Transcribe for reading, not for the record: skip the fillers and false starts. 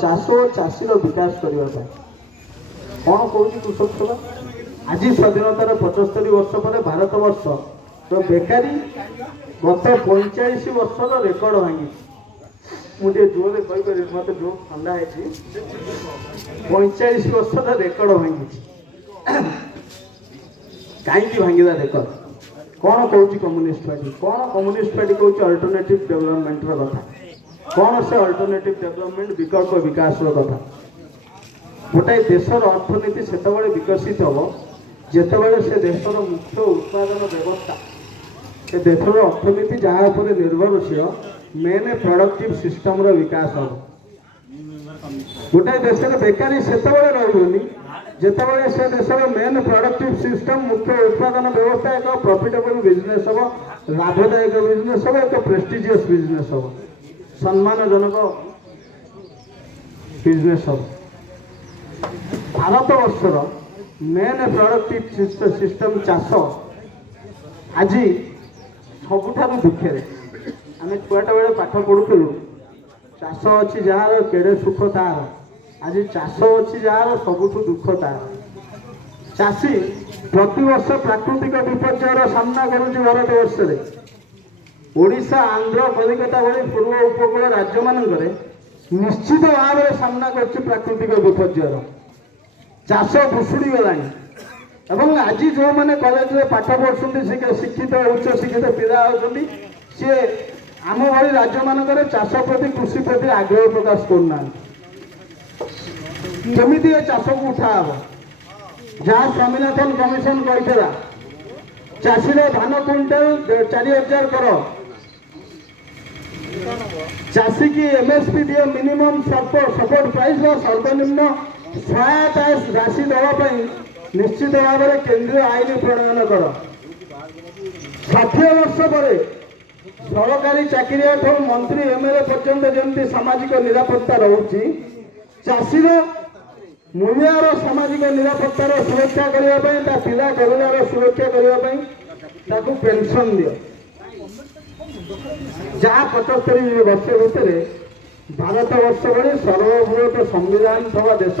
चाष और चाषीर विकास करने कौन कौन कृषक सभा आज स्वाधीनतार 75 वर्ष पर भारत वर्ष तो बेकारी गत 45 वर्षर रेकर्ड भांगी मुझे जोरे कहीपर मत जो ठंडा है 45 वर्षर रेकर्ड भांगी कहीं भांगा रेकर्ड कौन कौच कम्युनिस्ट पार्टी कौन कम्युनिस्ट पार्टी कौच अल्टरनेटिव डेवलपमेंट कथा कौन से अल्टरनेटिव डेवलपमेंट विकल्प विकास कथा गोटाए देशर अर्थनीति से विकसित हम जितेबाला से देशर मुख्य उत्पादन व्यवस्था से देशर अर्थनीति जहाँ पर निर्भरशील मेन प्रोडक्टिव सिस्टम विकास हम गोटाए देश में बेकारी से रही जितेबाला से देशर मेन प्रोडक्टिव सिस्टम मुख्य उत्पादन व्यवस्था एक प्रॉफिटेबल बिजनेस हम लाभदायक बिजनेस हम एक प्रेस्टिजियस बिजनेस हम सम्मानजनक बिजनेस हम भारत वर्षर मेन प्रोडक्टिव सिस्टम चाष आज सबुठार दुखे आम छुआटा बेले पाठ पढ़ुलु चाष अच्छी जार केड़े सुख तार आज चाष अच्छी जार सबुठ दुख तार चाषी प्रतिवर्ष प्राकृतिक विपर्ययर सामना करुच्ची भारत वर्ष में ओडिशा आंध्र कलिकता भली पूर्व उपकूल राज्य मानक निश्चित भाव में सामना कर प्राकृतिक विपर्ययर चाष भुशुड़ी गलानी एवं आज जो मैंने कॉलेज में पाठ पढ़ुं शिक्षित उच्च शिक्षित पिला होती सी आम भाई राज्य मानक चाष प्रति कृषि प्रति आग्रह प्रकाश करना केमी चाष को उठा जहाँ स्वामीनाथन कमिशन कहला चाषी धान क्विंटाल 4000 कर चाषी की एमएसपी दिए मिनिमम सपोर्ट प्राइस सर्वनिम्न सहायता राशि देवाई निश्चित भाव में केंद्रीय आईन प्रणयन कर 60 वर्ष पर सरकारी चाकरिया मंत्री एमएलए पर्यंत जमी सामाजिक निरापत्ता रोचे चाषीर मूल्यार सामाजिक निरापत्तार सुरक्षा करने पिला करुणार सुरक्षा करने पेंशन दियो जहाँ 75 वर्ष भितर भारत वर्ष भली सर्वबृहत संविधान थवा देश